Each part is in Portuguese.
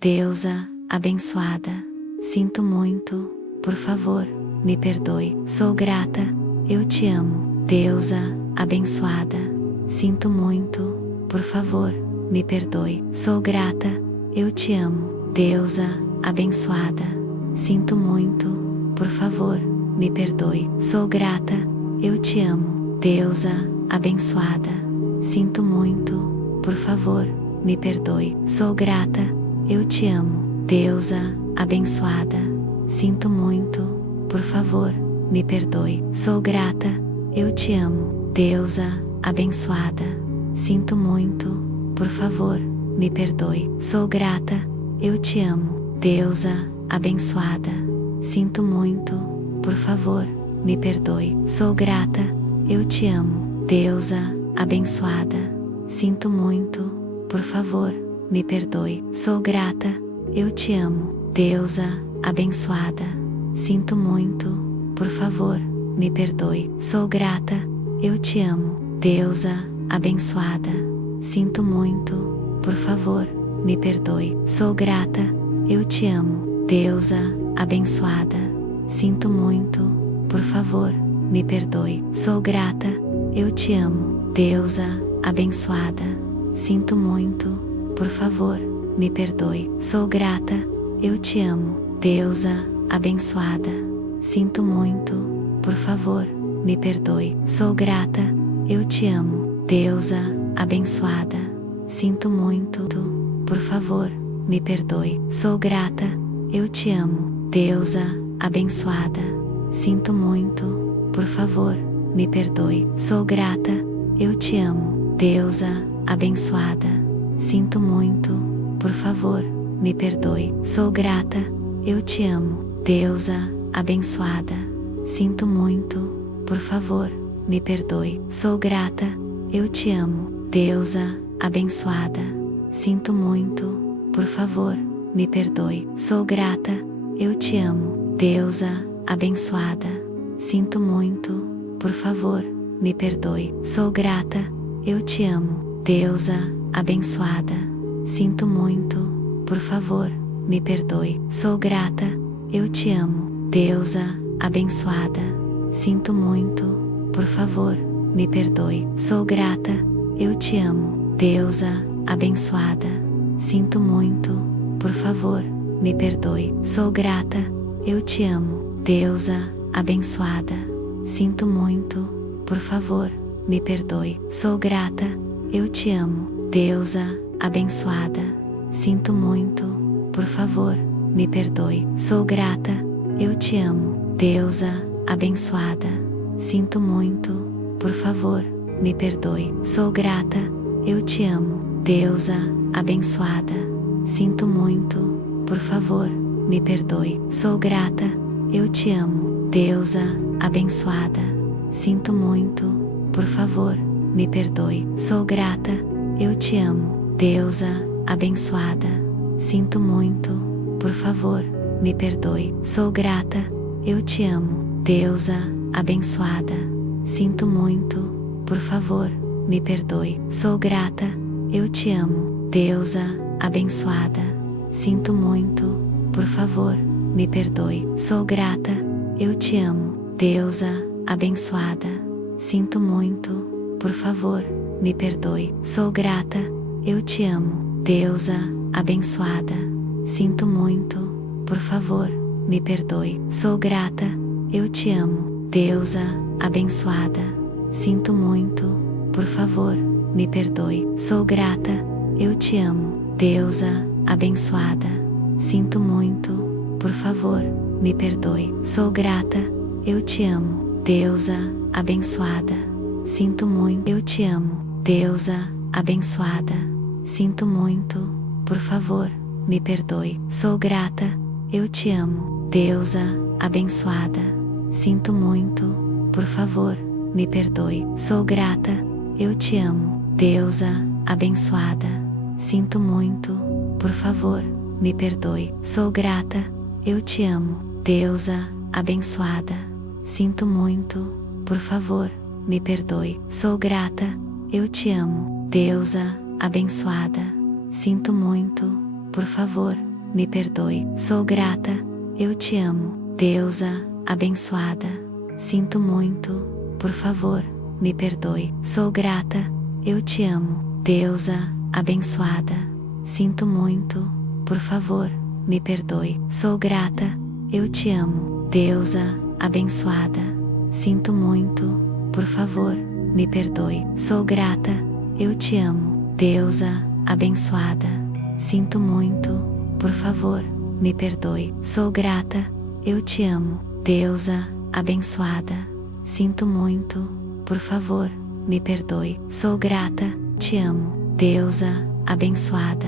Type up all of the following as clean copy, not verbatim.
deusa, abençoada, sinto muito, por favor, me perdoe. Sou grata, eu te amo, deusa, abençoada, sinto muito, por favor, me perdoe. Sou grata, eu te amo, deusa, abençoada, sinto muito, por favor, me perdoe. Sou grata, eu te amo, deusa, abençoada, sinto muito, por favor, me perdoe. Sou grata, eu te amo, deusa, abençoada, sinto muito, por favor, me perdoe. Sou grata, eu te amo, deusa, abençoada, sinto muito, por favor, me perdoe. Sou grata, eu te amo, deusa, abençoada, sinto muito, por favor, me perdoe. Sou grata, eu te amo, deusa, abençoada, sinto muito, por favor, me perdoe. Sou grata, eu te amo, deusa, abençoada, sinto muito, por favor, me perdoe. Sou grata, eu te amo, deusa, abençoada, sinto muito, por favor, me perdoe. Sou grata, eu te amo, deusa, abençoada, sinto muito, por favor, me perdoe. Sou grata, eu te amo, deusa, abençoada, sinto muito, por favor, me perdoe. Sou grata, eu te amo, deusa, abençoada, sinto muito, por favor, me perdoe. Sou grata, eu te amo, deusa, abençoada, sinto muito, por favor, me perdoe. Sou grata, eu te amo, deusa, abençoada, sinto muito, por favor, me perdoe. Sou grata, eu te amo, deusa, abençoada, sinto muito, por favor, me perdoe. Sou grata, eu te amo, deusa, abençoada, sinto muito, por favor, me perdoe. Sou grata, eu te amo, deusa, abençoada, sinto muito, por favor, me perdoe. Sou grata, eu te amo, deusa, abençoada, sinto muito, por favor, me perdoe. Sou grata, eu te amo, deusa, abençoada, sinto muito, por favor, me perdoe. Sou grata, eu te amo, deusa, abençoada, sinto muito, por favor, me perdoe. Sou grata, eu te amo, deusa, abençoada, sinto muito, por favor, me perdoe. Sou grata, eu te amo, deusa, abençoada, sinto muito, por favor, me perdoe. Sou grata, eu te amo, deusa, abençoada, sinto muito, por favor, me perdoe. Sou grata, eu te amo, deusa, abençoada, sinto muito, por favor, me perdoe. Sou grata, eu te amo, deusa, abençoada, sinto muito, por favor, me perdoe. Sou grata, eu te amo, deusa, abençoada, sinto muito, por favor, me perdoe. Sou grata, eu te amo, deusa, abençoada, sinto muito, por favor, me perdoe. Sou grata, eu te amo, deusa, abençoada, sinto muito, por favor, me perdoe. Sou grata, eu te amo, deusa, abençoada, sinto muito, por favor, me perdoe. Sou grata, eu te amo, deusa, abençoada, sinto muito, por favor, me perdoe. Sou grata, eu te amo, deusa, abençoada, sinto muito, por favor, me perdoe. Sou grata, eu te amo, deusa, abençoada, sinto muito, por favor, me perdoe. Sou grata, eu te amo, deusa, abençoada, sinto muito, por favor, me perdoe. Sou grata, eu te amo, deusa, abençoada, sinto muito, eu te amo, deusa, abençoada, sinto muito, por favor, me perdoe. Sou grata, eu te amo, deusa, abençoada, sinto muito, por favor, me perdoe. Sou grata, eu te amo, deusa, abençoada, sinto muito, por favor, me perdoe. Sou grata, eu te amo, deusa, abençoada, sinto muito, por favor, me perdoe. Sou grata, eu te amo, deusa, abençoada, sinto muito, por favor, me perdoe. Sou grata, eu te amo. Deusa, abençoada, sinto muito, por favor, me perdoe. Sou grata, eu te amo. Deusa, abençoada, sinto muito, por favor, me perdoe. Sou grata, eu te amo. Deusa, abençoada, sinto muito, por favor, me perdoe. Sou grata, eu te amo. Deusa, abençoada, sinto muito, por favor, me perdoe. Sou grata, eu te amo. Deusa, abençoada, sinto muito, por favor, me perdoe. Sou grata, te amo. Deusa, abençoada,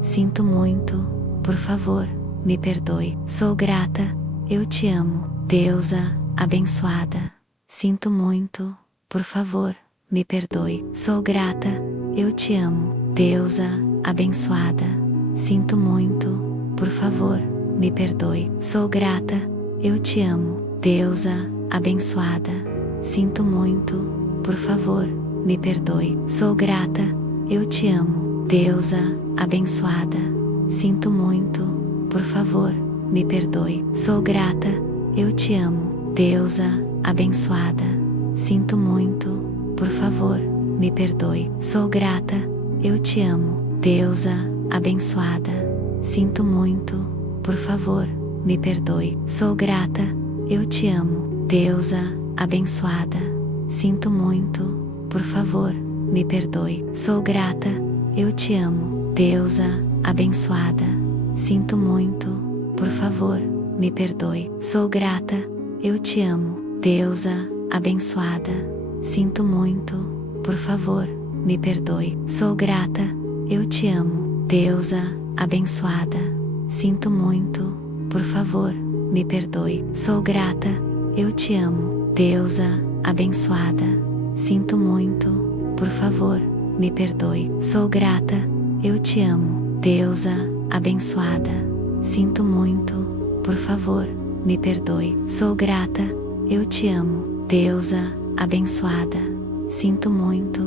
sinto muito, por favor, me perdoe. Sou grata, eu te amo. Deusa, abençoada, sinto muito, por favor, me perdoe. Sou grata, eu te amo. Deusa, abençoada, sinto muito, por favor, me perdoe. Sou grata, eu te amo. Deusa, abençoada, sinto muito, por favor, me perdoe. Sou grata, eu te amo. Deusa, abençoada, sinto muito, por favor, me perdoe. Sou grata, eu te amo. Deusa, abençoada, sinto muito, por favor, me perdoe. Sou grata, eu te amo. Deusa, abençoada, sinto muito, por favor, me perdoe. Sou grata, eu te amo. Deusa, abençoada, sinto muito, por favor, me perdoe. Sou grata, eu te amo. Deusa, abençoada, sinto muito, por favor, me perdoe. Sou grata, eu te amo. Deusa, abençoada, sinto muito, por favor, me perdoe. Sou grata, eu te amo. Deusa, abençoada, sinto muito, por favor, me perdoe. Sou grata, eu te amo. Deusa, abençoada, sinto muito, por favor, me perdoe. Sou grata, eu te amo. Deusa, abençoada, sinto muito, por favor, me perdoe. Sou grata, eu te amo. Deusa, abençoada, sinto muito,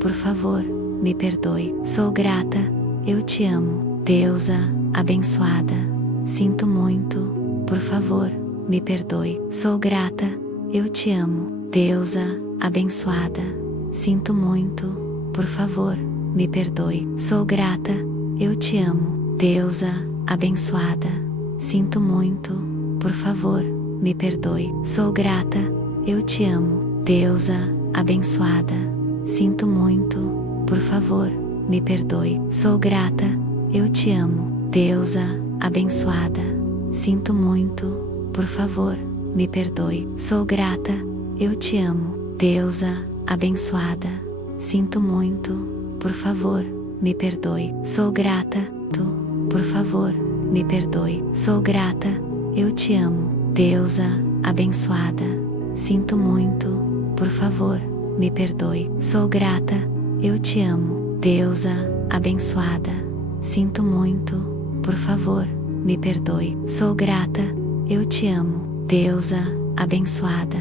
por favor, me perdoe. Sou grata, eu te amo. Deusa, abençoada, sinto muito, por favor, me perdoe. Sou grata, eu te amo. Deusa, abençoada, sinto muito, por favor, me perdoe. Sou grata, eu te amo. Deusa, abençoada, sinto muito, por favor, me perdoe. Sou grata, eu te amo. Deusa, abençoada, sinto muito, por favor, me perdoe. Sou grata, eu te amo. Deusa, abençoada, sinto muito, por favor, me perdoe. Sou grata, eu te amo. Deusa, abençoada, sinto muito, por favor, me perdoe. Sou grata, por favor, me perdoe. Sou grata, eu te amo. Deusa, abençoada, sinto muito, por favor, me perdoe. Sou grata, eu te amo. Deusa, abençoada, sinto muito, por favor, me perdoe. Sou grata, eu te amo. Deusa, abençoada,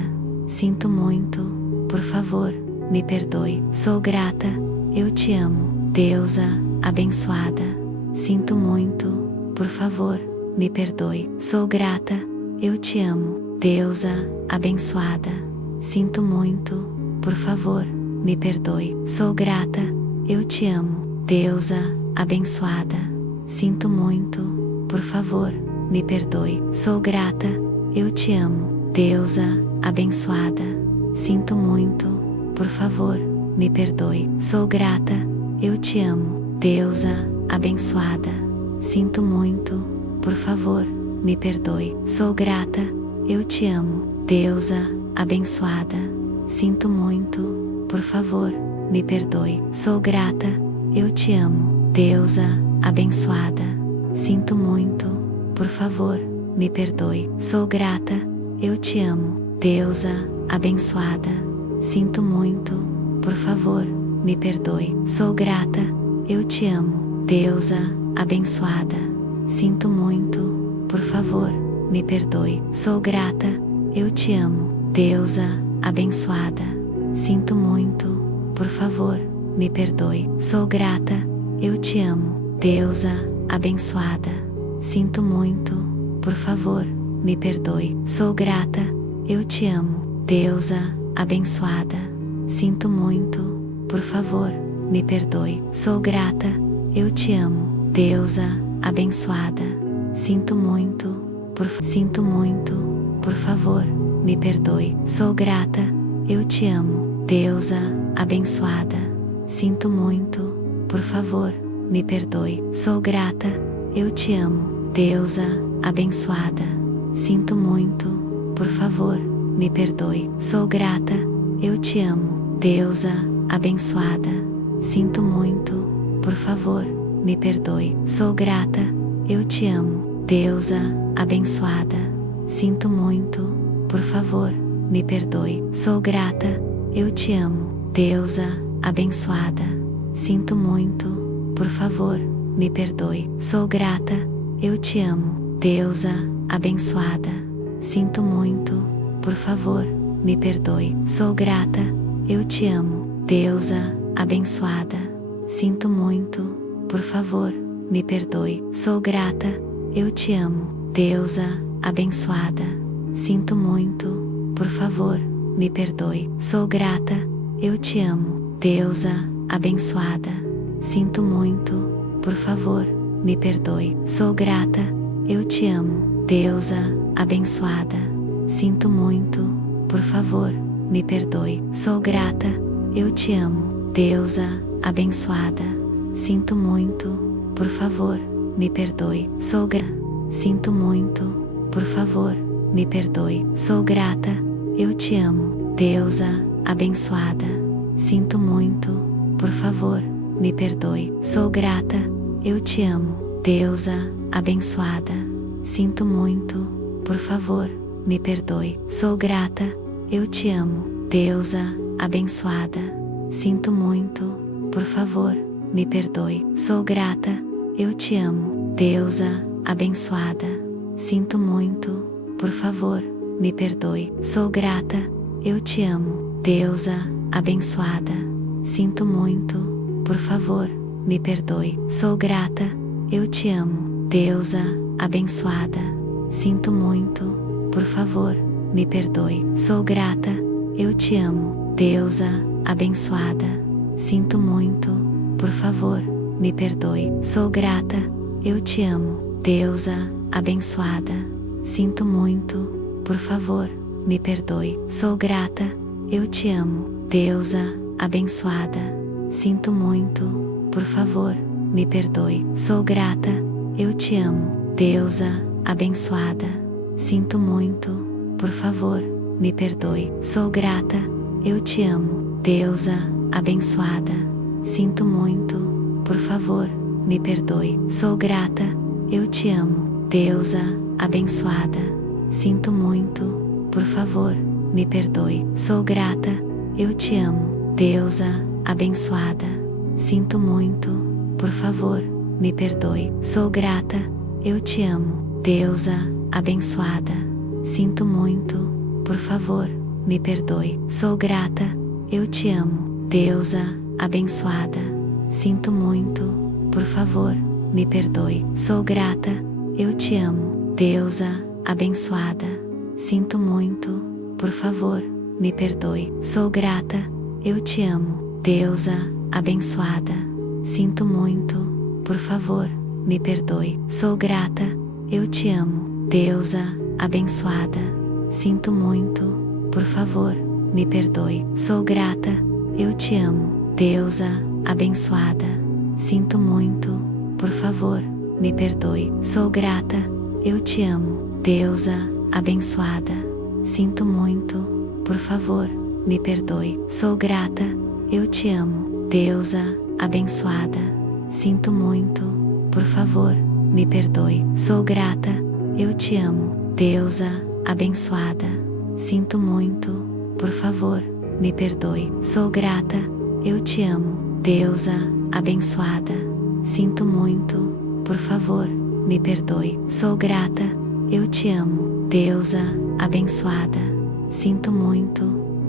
sinto muito, por favor, me perdoe. Sou grata, eu te amo. Deusa, abençoada, sinto muito, por favor, me perdoe. Sou grata, eu te amo. Deusa, abençoada, sinto muito, por favor, me perdoe. Sou grata, eu te amo. Deusa, abençoada, sinto muito, por favor, me perdoe. Sou grata, eu te amo. Deusa, abençoada, sinto muito, por favor, me perdoe. Sou grata, eu te amo. Deusa, abençoada, sinto muito, por favor, me perdoe. Sou grata, eu te amo. Deusa, abençoada, sinto muito, por favor, me perdoe. Sou grata, eu te amo. Deusa, abençoada, sinto muito, por favor, me perdoe. Sou grata, eu te amo. Deusa, abençoada, sinto muito, por favor, me perdoe. Sou grata, eu te amo. Deusa, abençoada, sinto muito, por favor, me perdoe. Sou grata, eu te amo. Deusa, abençoada, sinto muito, por favor, me perdoe. Sou grata, eu te amo. Deusa, abençoada, sinto muito, por favor, me perdoe. Sou grata, eu te amo. Deusa abençoada, sinto muito, por favor, me perdoe. Sou grata, eu te amo. Deusa abençoada, sinto muito, por favor, me perdoe. Sou grata, eu te amo. Deusa abençoada, sinto muito, por favor, me perdoe. Sou grata, eu te amo. Deusa abençoada, sinto muito, por favor, me perdoe. Sou grata, eu te amo. Deusa abençoada, sinto muito, por favor, me perdoe. Sou grata, eu te amo. Deusa abençoada, sinto muito, por favor, me perdoe. Sou grata, eu te amo. Deusa abençoada, sinto muito, por favor, me perdoe. Sou grata, eu te amo. Deusa abençoada, sinto muito, por favor, me perdoe. Sou grata, eu te amo. Deusa abençoada, sinto muito, por favor, me perdoe. Sou grata, eu te amo. Deusa abençoada, sinto muito, por favor, me perdoe. Sou grata, eu te amo. Deusa abençoada, sinto muito, por favor, me perdoe. Sou grata, eu te amo. Deusa abençoada, sinto muito, por favor, me perdoe. Sou grata, eu te amo. Deusa abençoada, sinto muito, por favor, me perdoe. Sou grata, sinto muito, por favor, me perdoe. Sou grata, eu te amo. Deusa abençoada, sinto muito, por favor, me perdoe. Sou grata, eu te amo. Deusa abençoada, sinto muito, por favor, me perdoe. Sou grata, eu te amo. Deusa abençoada, sinto muito, por favor, me perdoe. Sou grata, eu te amo. Deusa abençoada, sinto muito, por favor, me perdoe. Sou grata, eu te amo. Deusa abençoada, sinto muito, por favor, me perdoe. Sou grata, eu te amo. Deusa abençoada, sinto muito, por favor, me perdoe. Sou grata, eu te amo. Deusa abençoada, sinto muito, por favor, me perdoe. Sou grata, eu te amo. Deusa abençoada, sinto muito, por favor, me perdoe. Sou grata, eu te amo. Deusa abençoada, sinto muito, por favor, me perdoe. Sou grata, eu te amo. Deusa abençoada, sinto muito, por favor, me perdoe. Sou grata, eu te amo. Deusa abençoada, sinto muito, por favor, me perdoe. Sou grata, eu te amo. Deusa abençoada, sinto muito, por favor, me perdoe. Sou grata, eu te amo. Deusa abençoada, sinto muito, por favor, me perdoe. Sou grata, eu te amo. Deusa abençoada, sinto muito, por favor, me perdoe. Sou grata, eu te amo. Deusa abençoada, sinto muito, por favor, me perdoe. Sou grata, eu te amo. Deusa abençoada, sinto muito, por favor, me perdoe. Sou grata, eu te amo. Deusa abençoada, sinto muito, por favor, me perdoe. Sou grata, eu te amo. Deusa abençoada, sinto muito, por favor, me perdoe. Sou grata, eu te amo. Deusa abençoada, sinto muito, por favor, me perdoe. Sou grata, eu te amo. Deusa abençoada, sinto muito, por favor, me perdoe. Sou grata, eu te amo. Deusa abençoada, sinto muito, por favor, me perdoe. Sou grata, eu te amo. Deusa abençoada, sinto muito, por favor, me perdoe. Sou grata, eu te amo. Deusa abençoada, sinto muito, por favor, me perdoe. Sou grata, eu te amo. Deusa abençoada, sinto muito,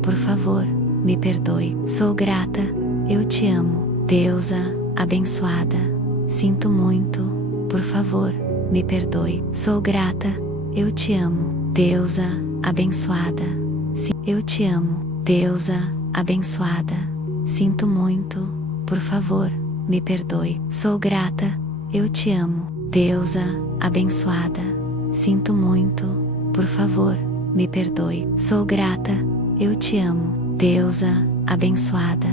por favor, me perdoe. Sou grata, eu te amo. Deusa abençoada, sinto muito, por favor, me perdoe, sou grata, eu te amo, deusa abençoada. Eu te amo, deusa abençoada. Sinto muito, por favor, me perdoe, sou grata, eu te amo, deusa abençoada. Sinto muito, por favor, me perdoe, sou grata, eu te amo, deusa abençoada.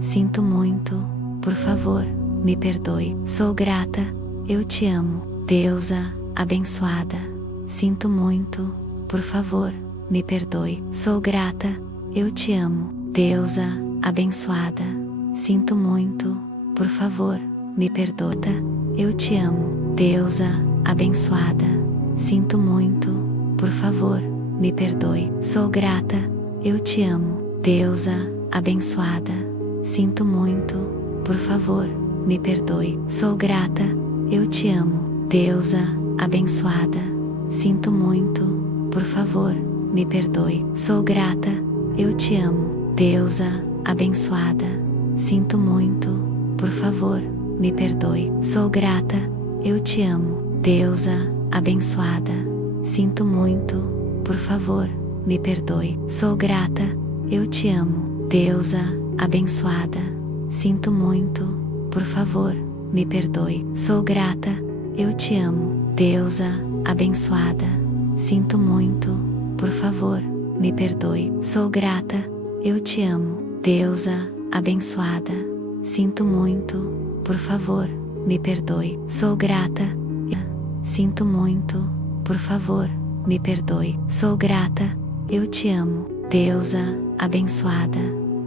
Sinto muito, por favor, me perdoe, sou grata, eu te amo, deusa abençoada. Sinto muito, por favor, me perdoe, sou grata, eu te amo, deusa abençoada. Sinto muito, por favor, me perdoa, eu te amo, deusa abençoada. Sinto muito, por favor, me perdoe, sou grata, eu te amo, deusa abençoada. Sinto muito, por favor, me perdoe, sou grata, eu te amo, deusa abençoada. Sinto muito, por favor, me perdoe, sou grata, eu te amo, deusa abençoada. Sinto muito, por favor, me perdoe, sou grata, eu te amo, deusa abençoada. Sinto muito, por favor, me perdoe, sou grata, eu te amo, deusa abençoada. Sinto muito, por favor, me perdoe, sou grata, eu te amo, deusa abençoada. Sinto muito, por favor, me perdoe, sou grata, eu te amo, deusa abençoada. Sinto muito, por favor, me perdoe, sou grata. Sinto muito, por favor, me perdoe, sou grata, eu te amo, deusa abençoada.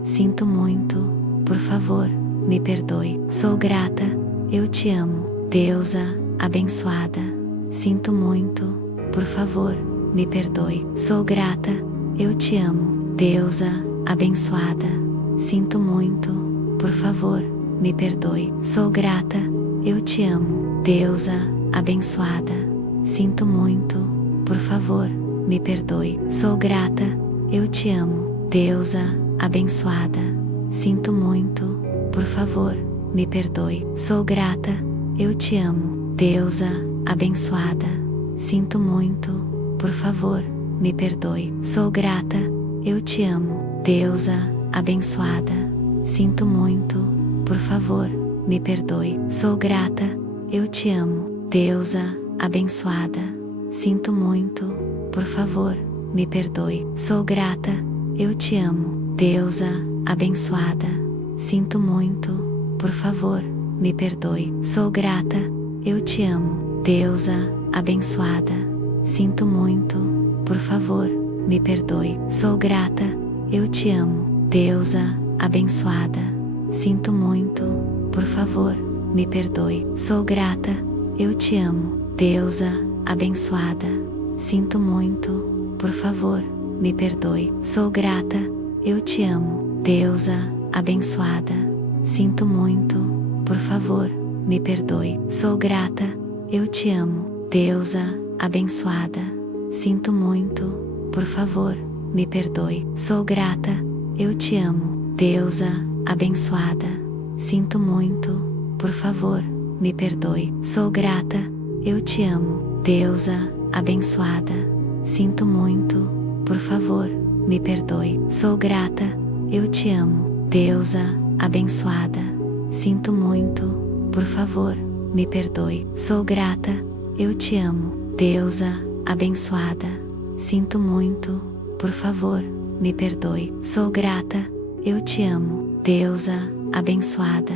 Sinto muito, por favor, me perdoe, sou grata, eu te amo, deusa abençoada. Sinto muito, por favor, me perdoe, sou grata, eu te amo, deusa abençoada. Sinto muito, por favor, me perdoe, sou grata, eu te amo, deusa abençoada. Sinto muito, por favor, me perdoe, sou grata, eu te amo, deusa abençoada. Sinto muito, por favor, me perdoe, sou grata, eu te amo, deusa abençoada. Sinto muito, por favor, me perdoe, sou grata, eu te amo, deusa abençoada. Sinto muito, por favor, me perdoe, sou grata, eu te amo, deusa abençoada. Sinto muito, por favor, me perdoe, sou grata, eu te amo, deusa abençoada. Sinto muito, por favor, me perdoe, sou grata, eu te amo, deusa abençoada. Sinto muito, por favor, me perdoe, sou grata, eu te amo, deusa abençoada. Sinto muito, por favor, me perdoe, sou grata, eu te amo, deusa abençoada. Sinto muito, por favor, me perdoe, sou grata, eu te amo, deusa abençoada. Sinto muito, por favor, me perdoe, sou grata, eu te amo, deusa abençoada. Sinto muito, por favor, me perdoe, sou grata, eu te amo, deusa abençoada. Sinto muito, por favor, me perdoe, sou grata, eu te amo, deusa abençoada. Sinto muito, por favor, me perdoe, sou grata, eu te amo, deusa abençoada. Sinto muito, por favor, me perdoe, sou grata, eu te amo, deusa abençoada. Sinto muito, por favor, me perdoe, sou grata, eu te amo, deusa abençoada.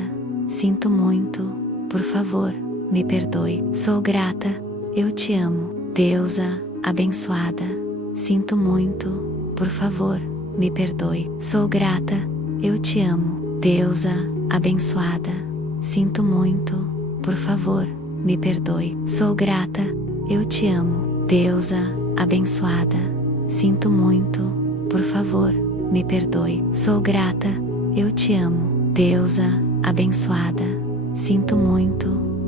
Sinto muito, por favor, me perdoe, sou grata, eu te amo, deusa abençoada. Sinto muito, por favor, me perdoe, sou grata, eu te amo, deusa abençoada. Sinto muito, por favor, me perdoe, sou grata, eu te amo, deusa abençoada. Sinto muito, por favor, me perdoe, sou grata, eu te amo, deusa abençoada. Sinto muito,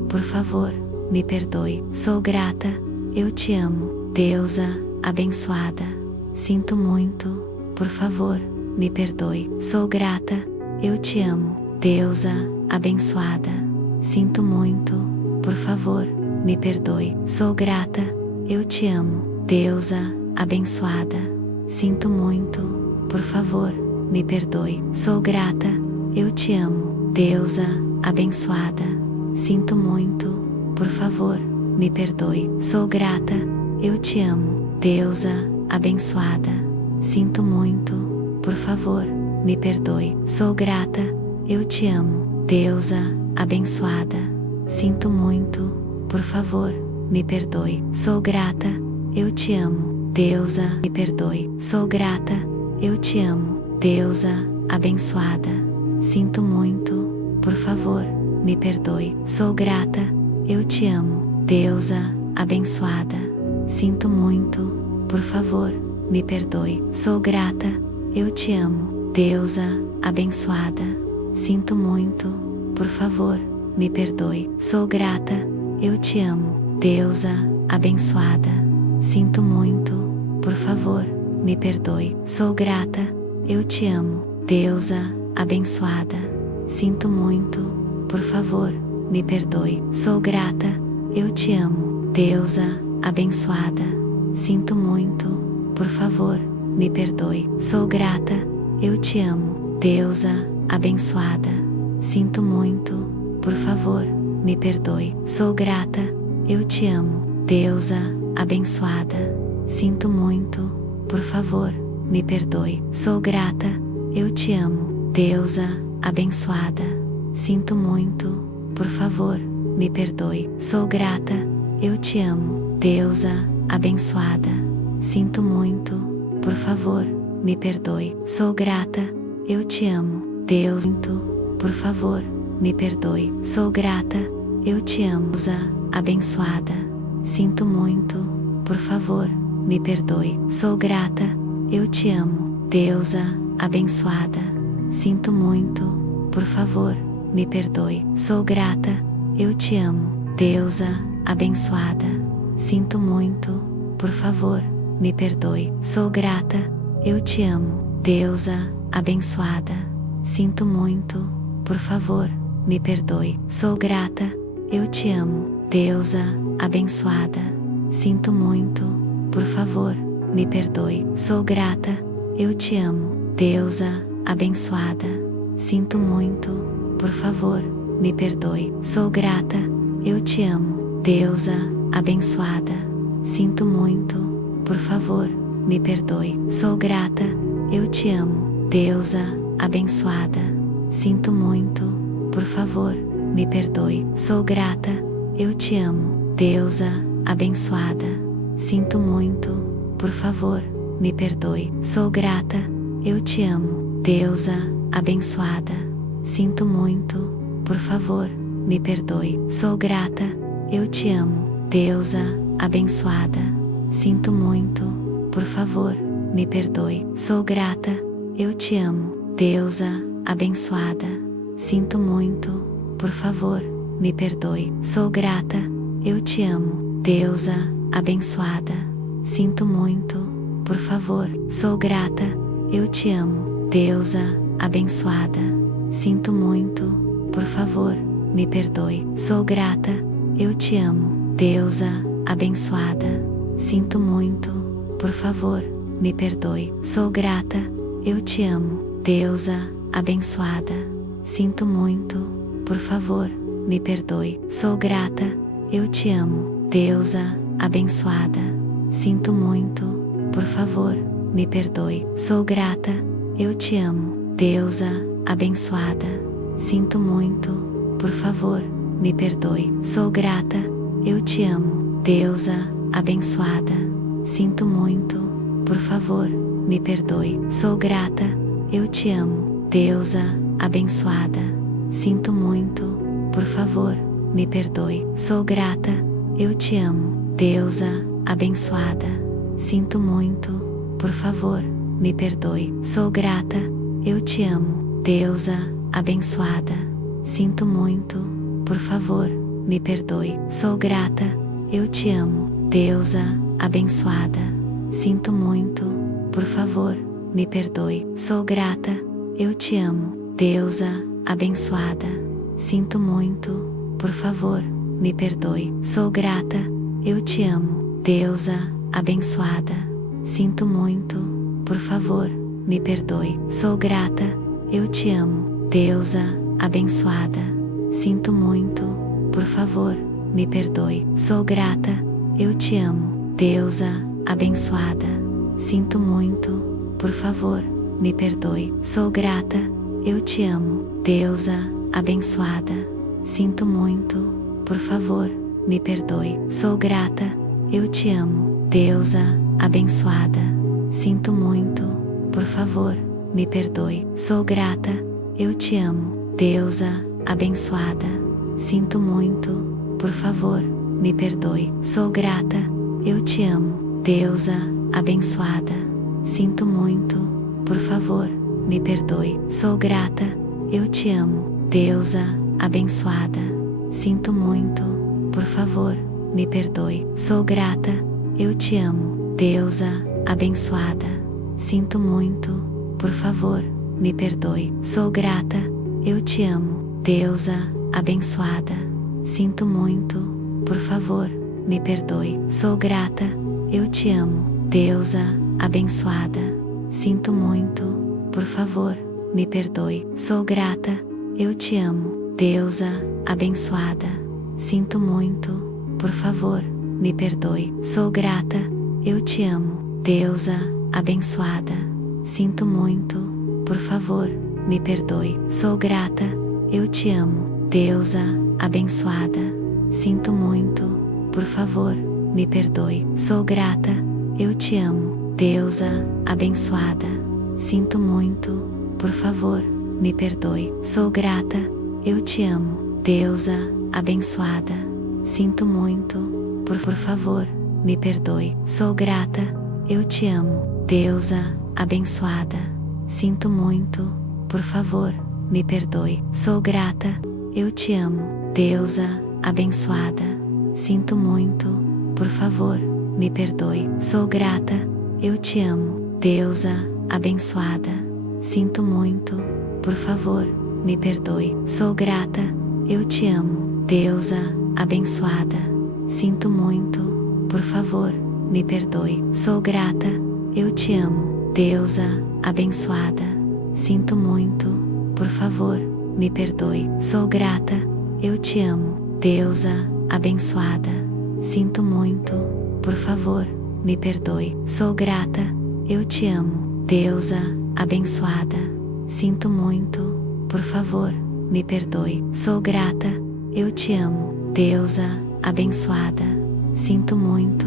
por favor, me perdoe, sou grata, eu te amo, deusa abençoada. Sinto muito, por favor, me perdoe, sou grata, eu te amo, deusa abençoada. Sinto muito, por favor, me perdoe. Sou grata, eu te amo. Deusa abençoada, sinto muito, por favor, me perdoe. Sou grata, eu te amo. Deusa abençoada, sinto muito, por favor, me perdoe. Sou grata, eu te amo. Deusa abençoada, sinto muito, por favor, me perdoe. Sou grata, eu te amo. Deusa abençoada, sinto muito, por favor, me perdoe. Sou grata, eu te amo. Deusa me perdoe. Sou grata, eu te amo. Deusa abençoada, sinto muito, por favor, me perdoe. Sou grata, eu te amo. Deusa abençoada, sinto muito, por favor, me perdoe. Sou grata, eu te amo. Deusa abençoada, sinto muito, por favor, me perdoe. Sou grata, eu te amo. Deusa abençoada, sinto muito, por favor, me perdoe. Sou grata, eu te amo. Deusa abençoada, sinto muito, por favor, me perdoe. Sou grata, eu te amo. Deusa abençoada, sinto muito, por favor, me perdoe. Sou grata, eu te amo. Deusa abençoada, sinto muito, por favor, me perdoe. Sou grata, eu te amo. Deusa abençoada, sinto muito, por favor, me perdoe. Sou grata, eu te amo. Deusa abençoada, sinto muito, por favor, me perdoe. Sou grata, eu te amo. Deusa abençoada, sinto muito, por favor, me perdoe. Sou grata, eu te amo. Deus, por favor, me perdoe. Sou grata, eu te amo. Deusa abençoada, sinto muito, por favor, me perdoe. Sou grata, eu te amo. Deusa abençoada, sinto muito, por favor, me perdoe. Sou grata, eu te amo. Deusa abençoada, sinto muito, por favor, me perdoe. Sou grata, eu te amo. Deusa abençoada, sinto muito, por favor, me perdoe. Sou grata, eu te amo. Deusa abençoada, sinto muito, por favor, me perdoe. Sou grata, eu te amo. Deusa abençoada, sinto muito, por favor, me perdoe. Sou grata, eu te amo. Deusa abençoada, sinto muito, por favor, me perdoe. Sou grata, eu te amo. Deusa abençoada, sinto muito, por favor, me perdoe. Sou grata, eu te amo. Deusa abençoada, sinto muito, por favor, me perdoe. Sou grata, eu te amo. Deusa abençoada, sinto muito, por favor, me perdoe. Sou grata, eu te amo. Deusa abençoada, sinto muito, por favor, me perdoe. Sou grata, eu te amo. Deusa abençoada, sinto muito, por favor, me perdoe. Sou grata, eu te amo. Deusa abençoada, sinto muito, por favor. Sou grata, eu te amo. Deusa abençoada, sinto muito, por favor, me perdoe. Sou grata, eu te amo. Deusa abençoada, sinto muito, por favor, me perdoe. Sou grata, eu te amo. Deusa abençoada, sinto muito, por favor, me perdoe. Sou grata, eu te amo. Deusa abençoada, sinto muito, por favor, me perdoe. Sou grata, eu te amo. Deusa abençoada, sinto muito, por favor, me perdoe. Sou grata, eu te amo. Deusa abençoada, sinto muito, por favor, me perdoe. Sou grata, eu te amo. Deusa abençoada, sinto muito, por favor, me perdoe. Sou grata, eu te amo. Deusa abençoada, sinto muito, por favor, me perdoe. Sou grata, eu te amo. Deusa abençoada, sinto muito, por favor, me perdoe. Sou grata, eu te amo. Deusa abençoada, sinto muito, por favor, me perdoe. Sou grata, eu te amo. Deusa abençoada, sinto muito, por favor, me perdoe. Sou grata, eu te amo. Deusa abençoada, sinto muito, por favor, me perdoe. Sou grata, eu te amo. Deusa abençoada, sinto muito, por favor, me perdoe. Sou grata, eu te amo. Deusa abençoada, sinto muito, por favor, me perdoe. Sou grata, eu te amo. Deusa abençoada, sinto muito, por favor, me perdoe. Sou grata, eu te amo. Deusa abençoada, sinto muito, por favor, me perdoe. Sou grata, eu te amo. Deusa abençoada, sinto muito, por favor, me perdoe. Sou grata, eu te amo. Deusa abençoada, sinto muito, por favor, me perdoe. Sou grata, eu te amo. Deusa abençoada, sinto muito, por favor, me perdoe. Sou grata, eu te amo. Deusa abençoada, sinto muito, por favor, me perdoe. Sou grata, eu te amo. Deusa abençoada, sinto muito, por favor, me perdoe. Sou grata, eu te amo. Deusa abençoada, sinto muito, por favor, me perdoe. Sou grata, eu te amo. Deusa abençoada, sinto muito, por favor, me perdoe. Sou grata, eu te amo. Deusa abençoada, sinto muito, por favor, me perdoe. Sou grata, eu te amo. Deusa abençoada, sinto muito, por favor, me perdoe. Sou grata, eu te amo. Deusa abençoada, sinto muito, por favor, me perdoe. Sou grata, eu te amo. Deusa abençoada, sinto muito, por favor, me perdoe. Sou grata, eu te amo. Deusa abençoada, sinto muito, por favor, me perdoe. Sou grata, eu te amo. Deusa abençoada, sinto muito, por favor, me perdoe. Sou grata, eu te amo. Deusa abençoada, sinto muito, por favor, me perdoe. Sou grata, eu te amo. Deusa abençoada, sinto muito, por favor, me perdoe. Sou grata, eu te amo. Deusa abençoada, sinto muito, por favor, me perdoe. Sou grata, eu te amo. Deusa abençoada, sinto muito, por favor, me perdoe. Sou grata, eu te amo. Deusa abençoada, sinto muito, por favor, me perdoe. Sou grata, eu te amo. Deusa abençoada, sinto muito,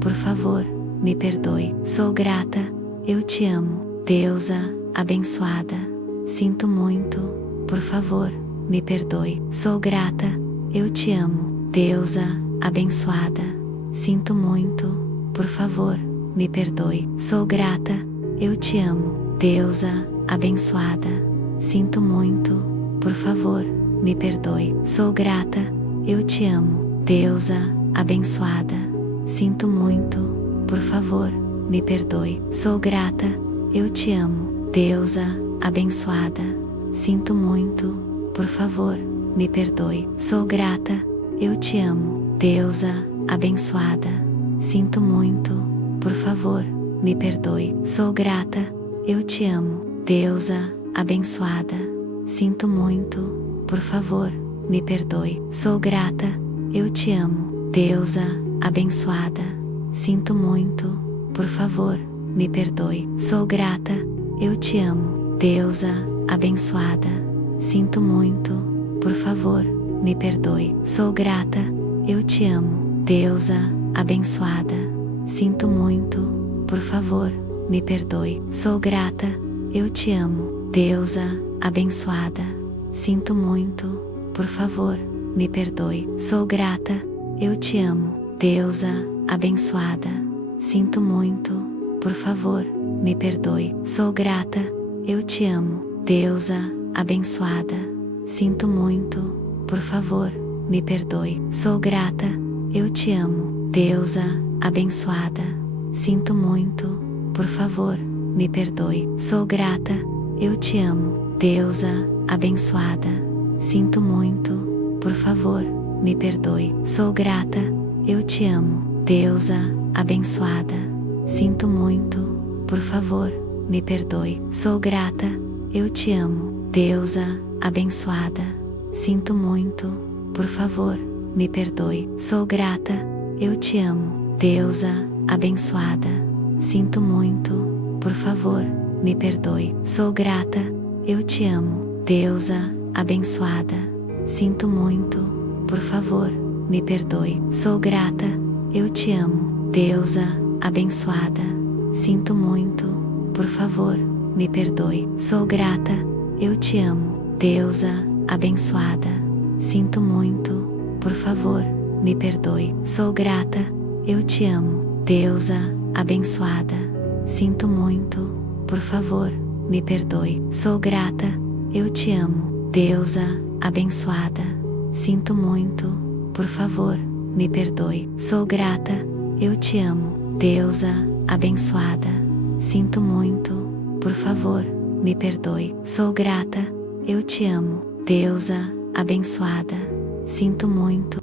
por favor, me perdoe. Sou grata, eu te amo. Deusa abençoada, sinto muito, por favor, me perdoe. Sou grata, eu te amo. Deusa abençoada, sinto muito, por favor, me perdoe. Sou grata, eu te amo. Deusa abençoada, sinto muito, por favor, me perdoe. Sou grata, eu te amo. Deusa abençoada, sinto muito, por favor, me perdoe. Sou grata, eu te amo. Deusa abençoada, sinto muito, por favor, me perdoe. Sou grata, eu te amo. Deusa abençoada, sinto muito, por favor, me perdoe. Sou grata, eu te amo. Deusa abençoada, sinto muito, por favor, me perdoe. Sou grata, eu te amo. Deusa abençoada, sinto muito, por favor, me perdoe. Sou grata, eu te amo. Deusa abençoada, sinto muito, por favor, me perdoe. Sou grata, eu te amo. Deusa abençoada, sinto muito, por favor, me perdoe. Sou grata, eu te amo. Deusa abençoada, sinto muito, por favor, me perdoe. Sou grata, eu te amo. Deusa abençoada, sinto muito, por favor, me perdoe. Sou grata, eu te amo. Deusa abençoada, sinto muito, por favor, me perdoe. Sou grata, eu te amo. Deusa abençoada, sinto muito, por favor, me perdoe. Sou grata, eu te amo. Deusa abençoada, sinto muito, por favor, me perdoe. Sou grata, eu te amo. Deusa abençoada, sinto muito, por favor, me perdoe. Sou grata, eu te amo. Deusa abençoada, sinto muito, por favor, me perdoe. Sou grata, eu te amo. Deusa abençoada, sinto muito, por favor, me perdoe. Sou grata, eu te amo. Deusa abençoada, sinto muito, por favor, me perdoe. Sou grata, eu te amo. Deusa abençoada, sinto muito, por favor, me perdoe. Sou grata, eu te amo. Deusa abençoada, sinto muito, por favor, me perdoe. Sou grata, eu te amo. Deusa abençoada, sinto muito, por favor, me perdoe. Sou grata, eu te amo. Deusa abençoada, sinto muito, por favor, me perdoe. Sou grata, eu te amo. Deusa abençoada, sinto muito, por favor, me perdoe. Sou grata, eu te amo. Deusa abençoada, sinto muito,